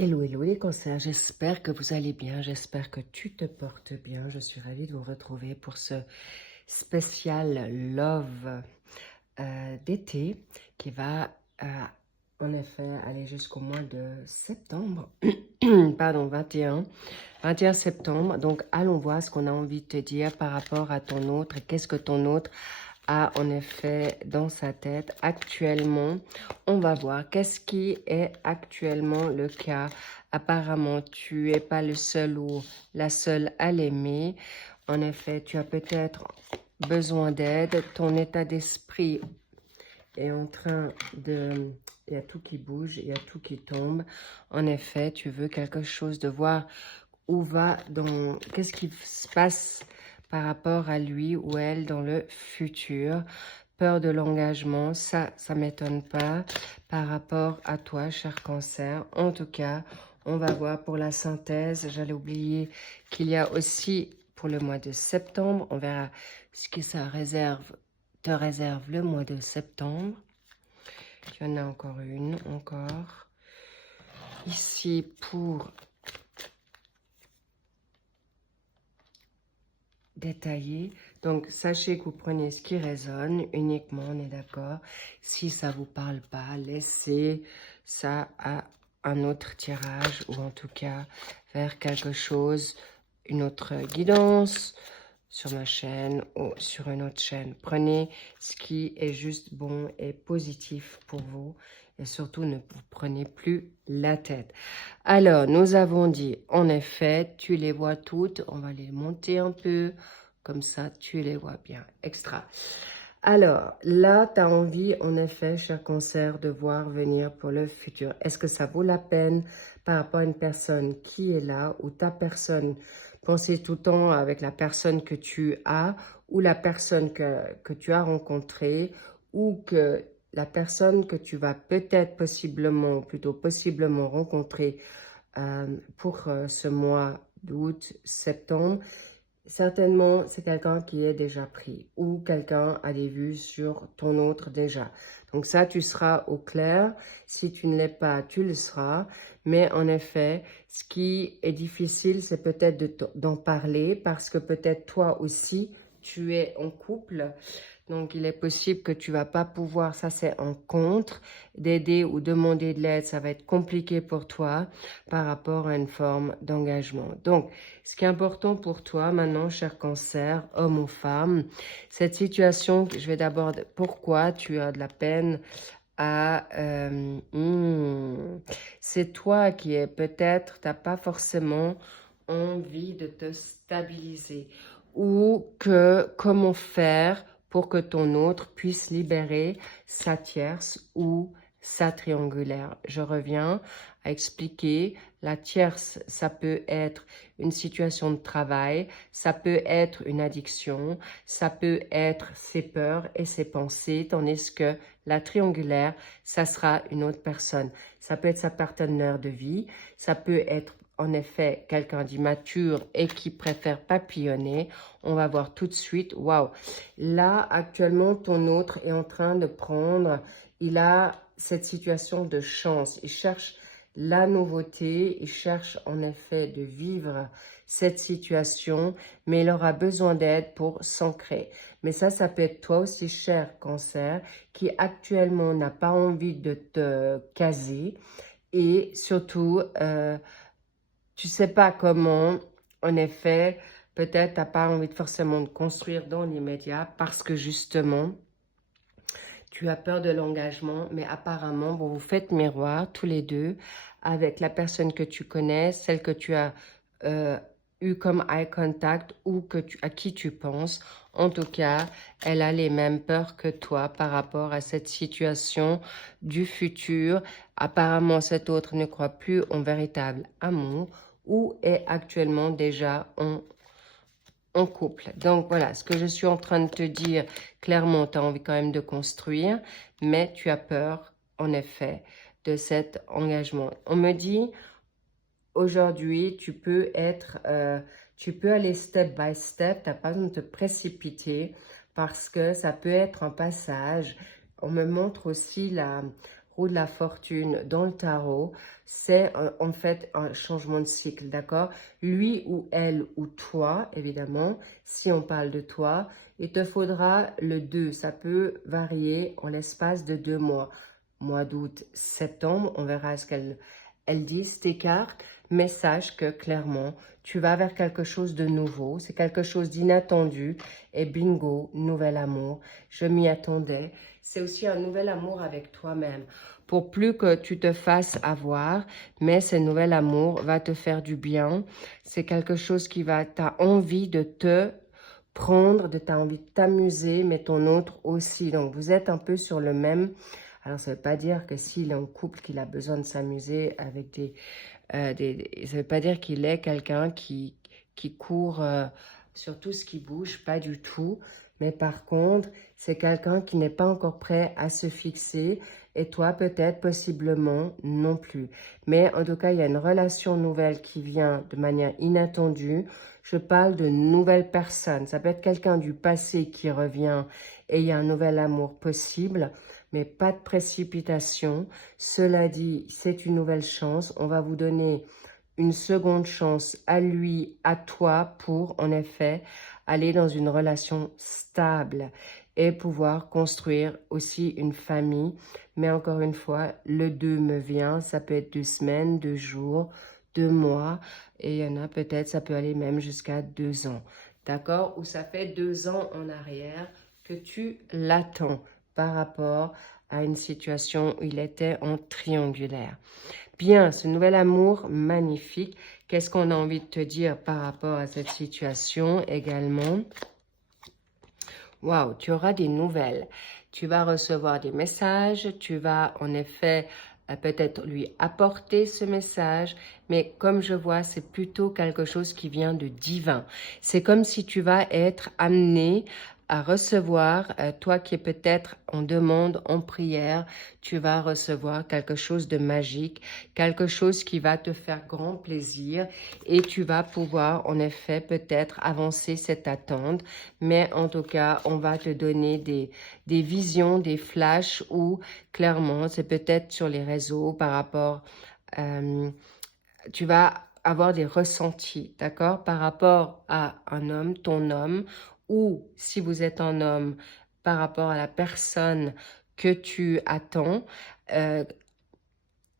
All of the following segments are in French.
Hello, hello les cancers, j'espère que vous allez bien, j'espère que tu te portes bien. Je suis ravie de vous retrouver pour ce spécial Love d'été qui va en effet aller jusqu'au mois de septembre, pardon, 21 septembre. Donc allons voir ce qu'on a envie de te dire par rapport à ton autre et qu'est-ce que ton autre a en effet dans sa tête actuellement. On va voir qu'est-ce qui est actuellement le cas. Apparemment, tu n'es pas le seul ou la seule à l'aimer. En effet, tu as peut-être besoin d'aide. Ton état d'esprit est en train de... Il y a tout qui bouge, il y a tout qui tombe. En effet, tu veux quelque chose de voir où va dans... Qu'est-ce qui se passe par rapport à lui ou elle dans le futur. Peur de l'engagement, ça m'étonne pas par rapport à toi, cher cancer. En tout cas, on va voir pour la synthèse. J'allais oublier qu'il y a aussi pour le mois de septembre. On verra ce que ça te réserve le mois de septembre. Il y en a encore une, encore. Ici pour détaillé. Donc, sachez que vous prenez ce qui résonne uniquement, on est d'accord. Si ça ne vous parle pas, laissez ça à un autre tirage ou en tout cas vers quelque chose, une autre guidance sur ma chaîne ou sur une autre chaîne. Prenez ce qui est juste bon et positif pour vous et surtout ne vous prenez plus la tête. Alors, nous avons dit, en effet, tu les vois toutes. On va les monter un peu. Comme ça, tu les vois bien. Extra. Alors, là, tu as envie, en effet, cher cancer, de voir venir pour le futur. Est-ce que ça vaut la peine par rapport à une personne qui est là ou ta personne? Pensez tout le temps avec la personne que tu as ou la personne que tu as rencontrée ou que la personne que tu vas peut-être possiblement, plutôt possiblement rencontrer pour ce mois d'août, septembre. Certainement, c'est quelqu'un qui est déjà pris ou quelqu'un a des vues sur ton autre déjà. Donc ça, tu seras au clair. Si tu ne l'es pas, tu le seras. Mais en effet, ce qui est difficile, c'est peut-être d'en parler parce que peut-être toi aussi, tu es en couple. Donc, il est possible que tu ne vas pas pouvoir, ça c'est en contre, d'aider ou demander de l'aide. Ça va être compliqué pour toi par rapport à une forme d'engagement. Donc, ce qui est important pour toi maintenant, cher cancer, homme ou femme, cette situation, je vais d'abord, pourquoi tu as de la peine à... c'est toi qui es peut-être, tu n'as pas forcément envie de te stabiliser ou que comment faire pour que ton autre puisse libérer sa tierce ou sa triangulaire. Je reviens à expliquer. La tierce, ça peut être une situation de travail, ça peut être une addiction, ça peut être ses peurs et ses pensées, tandis que la triangulaire, ça sera une autre personne. Ça peut être sa partenaire de vie, ça peut être en effet quelqu'un d'immature et qui préfère papillonner. On va voir tout de suite. Waouh! Là, actuellement, ton autre est en train de prendre, il a cette situation de chance. Il cherche la nouveauté, il cherche en effet de vivre cette situation, mais il aura besoin d'aide pour s'ancrer. Mais ça peut être toi aussi, cher cancer, qui actuellement n'a pas envie de te caser et surtout, tu sais pas comment, en effet, peut-être tu n'as pas envie de forcément de construire dans l'immédiat parce que justement, tu as peur de l'engagement, mais apparemment, vous vous faites miroir tous les deux avec la personne que tu connais, celle que tu as eu comme eye contact ou à qui tu penses. En tout cas, elle a les mêmes peurs que toi par rapport à cette situation du futur. Apparemment, cet autre ne croit plus en véritable amour ou est actuellement déjà en couple. Donc voilà, ce que je suis en train de te dire, clairement, tu as envie quand même de construire, mais tu as peur, en effet, de cet engagement. On me dit, aujourd'hui, tu peux aller step by step, tu n'as pas besoin de te précipiter parce que ça peut être un passage. On me montre aussi la roue de la fortune dans le tarot, c'est en fait un changement de cycle, d'accord? Lui ou elle ou toi, évidemment, si on parle de toi, il te faudra le 2. Ça peut varier en l'espace de 2 mois. Mois d'août, septembre, on verra ce qu'elles disent, tes cartes, mais sache que clairement, tu vas vers quelque chose de nouveau, c'est quelque chose d'inattendu, et bingo, nouvel amour, je m'y attendais. C'est aussi un nouvel amour avec toi-même, pour plus que tu te fasses avoir, mais ce nouvel amour va te faire du bien, c'est quelque chose qui va, t'as envie de te prendre, t'as envie de t'amuser, mais ton autre aussi, donc vous êtes un peu sur le même. Alors, ça ne veut pas dire que s'il est en couple, qu'il a besoin de s'amuser avec ça ne veut pas dire qu'il est quelqu'un qui court sur tout ce qui bouge, pas du tout. Mais par contre, c'est quelqu'un qui n'est pas encore prêt à se fixer et toi, peut-être, possiblement, non plus. Mais en tout cas, il y a une relation nouvelle qui vient de manière inattendue. Je parle de nouvelles personnes. Ça peut être quelqu'un du passé qui revient et il y a un nouvel amour possible, mais pas de précipitation. Cela dit, c'est une nouvelle chance. On va vous donner une seconde chance à lui, à toi, pour, en effet, aller dans une relation stable et pouvoir construire aussi une famille. Mais encore une fois, le 2 me vient, ça peut être 2 semaines, 2 jours, 2 mois, et il y en a peut-être, ça peut aller même jusqu'à 2 ans. D'accord? Ou ça fait 2 ans en arrière que tu l'attends par rapport à une situation où il était en triangulaire. Bien, ce nouvel amour magnifique. Qu'est-ce qu'on a envie de te dire par rapport à cette situation également? Waouh, tu auras des nouvelles. Tu vas recevoir des messages. Tu vas en effet peut-être lui apporter ce message. Mais comme je vois, c'est plutôt quelque chose qui vient de divin. C'est comme si tu vas être amené à recevoir, toi qui es peut-être en demande, en prière, tu vas recevoir quelque chose de magique, quelque chose qui va te faire grand plaisir et tu vas pouvoir en effet peut-être avancer cette attente. Mais en tout cas, on va te donner des visions, des flashs où clairement, c'est peut-être sur les réseaux par rapport, tu vas avoir des ressentis, d'accord, par rapport à un homme, ton homme, ou si vous êtes un homme, par rapport à la personne que tu attends.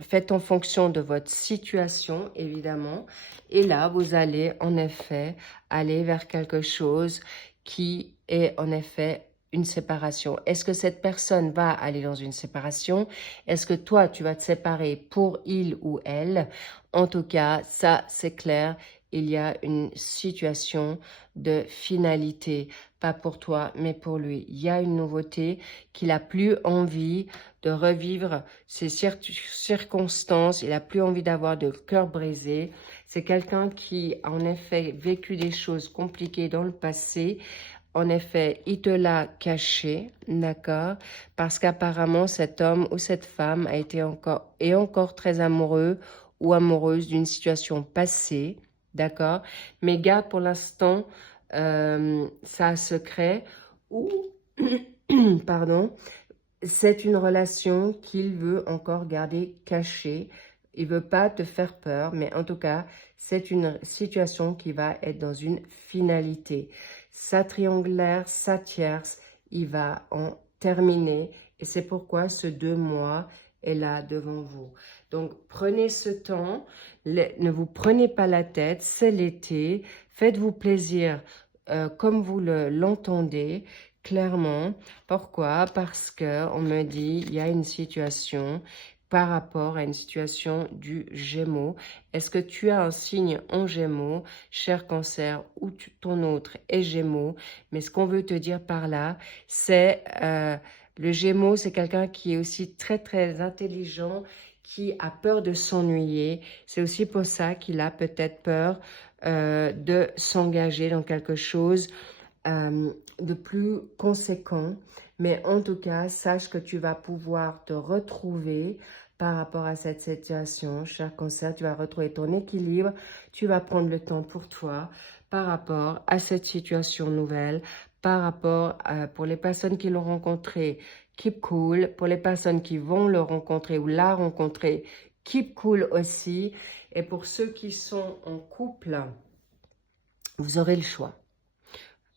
Faites en fonction de votre situation, évidemment. Et là, vous allez en effet aller vers quelque chose qui est en effet une séparation. Est-ce que cette personne va aller dans une séparation? Est-ce que toi, tu vas te séparer pour il ou elle? En tout cas, ça, c'est clair. Il y a une situation de finalité, pas pour toi, mais pour lui. Il y a une nouveauté qu'il n'a plus envie de revivre ces circonstances. Il n'a plus envie d'avoir de cœur brisé. C'est quelqu'un qui a en effet vécu des choses compliquées dans le passé. En effet, il te l'a caché, d'accord? Parce qu'apparemment, cet homme ou cette femme a été encore très amoureux ou amoureuse d'une situation passée, d'accord? Mais garde pour l'instant ça secret ou, pardon, c'est une relation qu'il veut encore garder cachée. Il veut pas te faire peur, mais en tout cas, c'est une situation qui va être dans une finalité. Sa triangulaire, sa tierce, il va en terminer. Et c'est pourquoi ce 2 mois est là devant vous. Donc, prenez ce temps. Ne vous prenez pas la tête. C'est l'été. Faites-vous plaisir comme vous l'entendez. Clairement, pourquoi? Parce que on me dit il y a une situation par rapport à une situation du Gémeaux. Est-ce que tu as un signe en Gémeaux, cher Cancer, ou ton autre est Gémeaux? Mais ce qu'on veut te dire par là, c'est le Gémeaux, c'est quelqu'un qui est aussi très très intelligent, qui a peur de s'ennuyer. C'est aussi pour ça qu'il a peut-être peur de s'engager dans quelque chose de plus conséquent. Mais en tout cas, sache que tu vas pouvoir te retrouver par rapport à cette situation. Cher Cancer, tu vas retrouver ton équilibre. Tu vas prendre le temps pour toi par rapport à cette situation nouvelle, par rapport pour les personnes qui l'ont rencontré, keep cool. Pour les personnes qui vont le rencontrer ou la rencontrer, keep cool aussi. Et pour ceux qui sont en couple, vous aurez le choix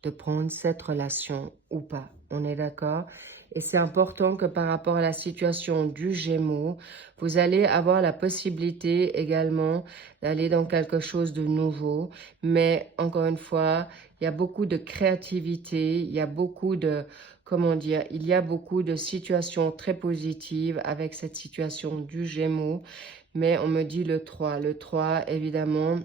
de prendre cette relation ou pas. On est d'accord? Et c'est important que par rapport à la situation du Gémeaux, vous allez avoir la possibilité également d'aller dans quelque chose de nouveau. Mais encore une fois, il y a beaucoup de créativité, il y a beaucoup de, comment dire, il y a beaucoup de situations très positives avec cette situation du Gémeaux. Mais on me dit le 3. Le 3, évidemment,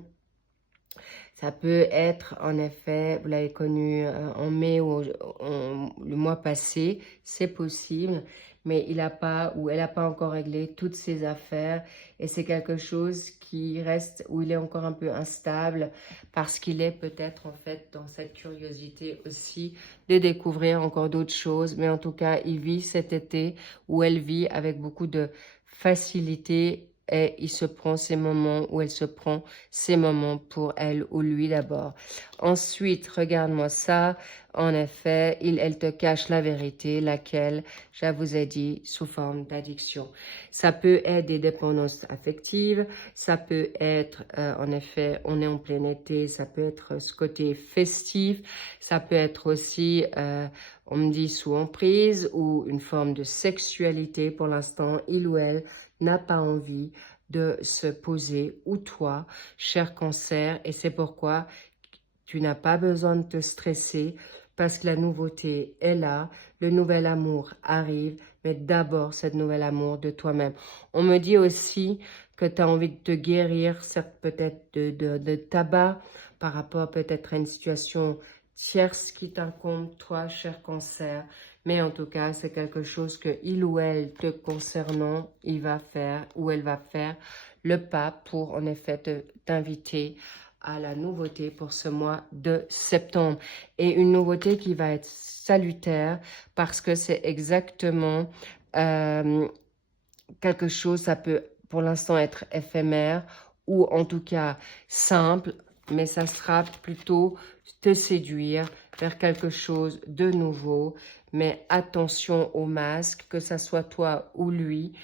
ça peut être, en effet, vous l'avez connu en mai ou le mois passé, c'est possible, mais il n'a pas ou elle n'a pas encore réglé toutes ses affaires et c'est quelque chose qui reste où il est encore un peu instable parce qu'il est peut-être en fait dans cette curiosité aussi de découvrir encore d'autres choses, mais en tout cas, il vit cet été où elle vit avec beaucoup de facilité et il se prend ces moments où elle se prend ces moments pour elle ou lui d'abord. Ensuite, regarde-moi ça. En effet, elle te cache la vérité, laquelle, je vous ai dit, sous forme d'addiction. Ça peut être des dépendances affectives, ça peut être, en effet, on est en plein été, ça peut être ce côté festif, ça peut être aussi, on me dit sous emprise ou une forme de sexualité. Pour l'instant, il ou elle n'a pas envie de se poser, ou toi, cher Cancer, et c'est pourquoi tu n'as pas besoin de te stresser parce que la nouveauté est là, le nouvel amour arrive, mais d'abord cette nouvel amour de toi-même. On me dit aussi que tu as envie de te guérir, certes peut-être de tabac, par rapport peut-être à une situation tierce qui t'incombe, toi, cher Cancer. Mais en tout cas, c'est quelque chose que il ou elle, te concernant, il va faire ou elle va faire le pas pour en effet t'inviter à la nouveauté pour ce mois de septembre. Et une nouveauté qui va être salutaire parce que c'est exactement quelque chose, ça peut pour l'instant être éphémère ou en tout cas simple, mais ça sera plutôt te séduire vers quelque chose de nouveau. Mais attention au masque, que ça soit toi ou lui.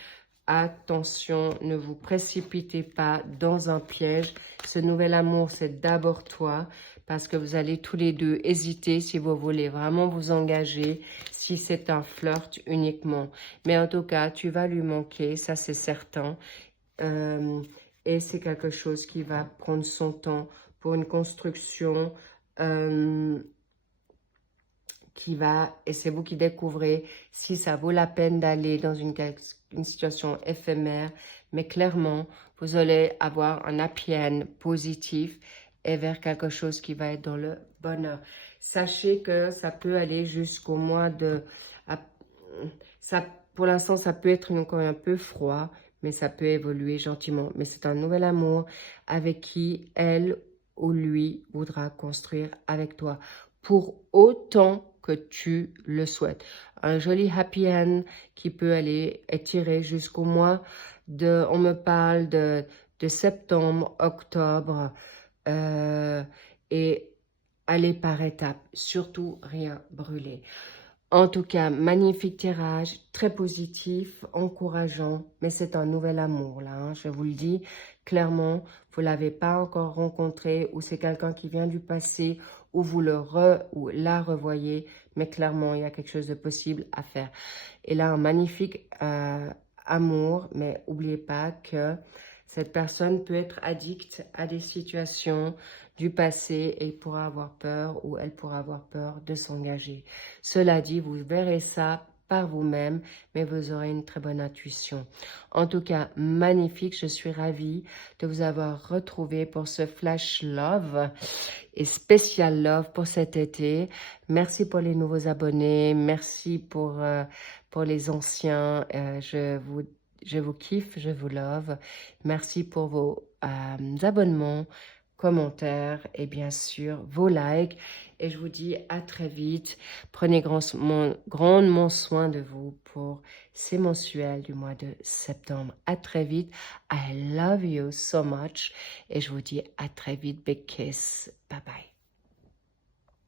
Attention, ne vous précipitez pas dans un piège. Ce nouvel amour, c'est d'abord toi, parce que vous allez tous les deux hésiter si vous voulez vraiment vous engager, si c'est un flirt uniquement. Mais en tout cas, tu vas lui manquer, ça c'est certain. Et c'est quelque chose qui va prendre son temps pour une construction et c'est vous qui découvrez si ça vaut la peine d'aller dans une situation éphémère, mais clairement, vous allez avoir un happy end positif et vers quelque chose qui va être dans le bonheur. Sachez que ça peut aller jusqu'au mois de... pour l'instant, ça peut être encore un peu froid, mais ça peut évoluer gentiment. Mais c'est un nouvel amour avec qui elle ou lui voudra construire avec toi pour autant que tu le souhaites. Un joli happy end qui peut aller étirer jusqu'au mois de, on me parle de septembre, octobre, et aller par étapes, surtout rien brûler. En tout cas, magnifique tirage, très positif, encourageant, mais c'est un nouvel amour là, hein, je vous le dis clairement, vous ne l'avez pas encore rencontré ou c'est quelqu'un qui vient du passé ou vous ou la revoyez, mais clairement, il y a quelque chose de possible à faire. Et là, un magnifique amour, mais n'oubliez pas que cette personne peut être addicte à des situations du passé et pourra avoir peur ou elle pourra avoir peur de s'engager. Cela dit, vous verrez ça par vous-même, mais vous aurez une très bonne intuition. En tout cas, magnifique, je suis ravie de vous avoir retrouvé pour ce Flash Love et spécial Love pour cet été. Merci pour les nouveaux abonnés, merci pour les anciens, je vous kiffe, je vous love. Merci pour vos abonnements, commentaires et bien sûr vos likes. Et je vous dis à très vite. Prenez grandement soin de vous pour ces mensuels du mois de septembre. À très vite. I love you so much. Et je vous dis à très vite. Big kiss. Bye bye.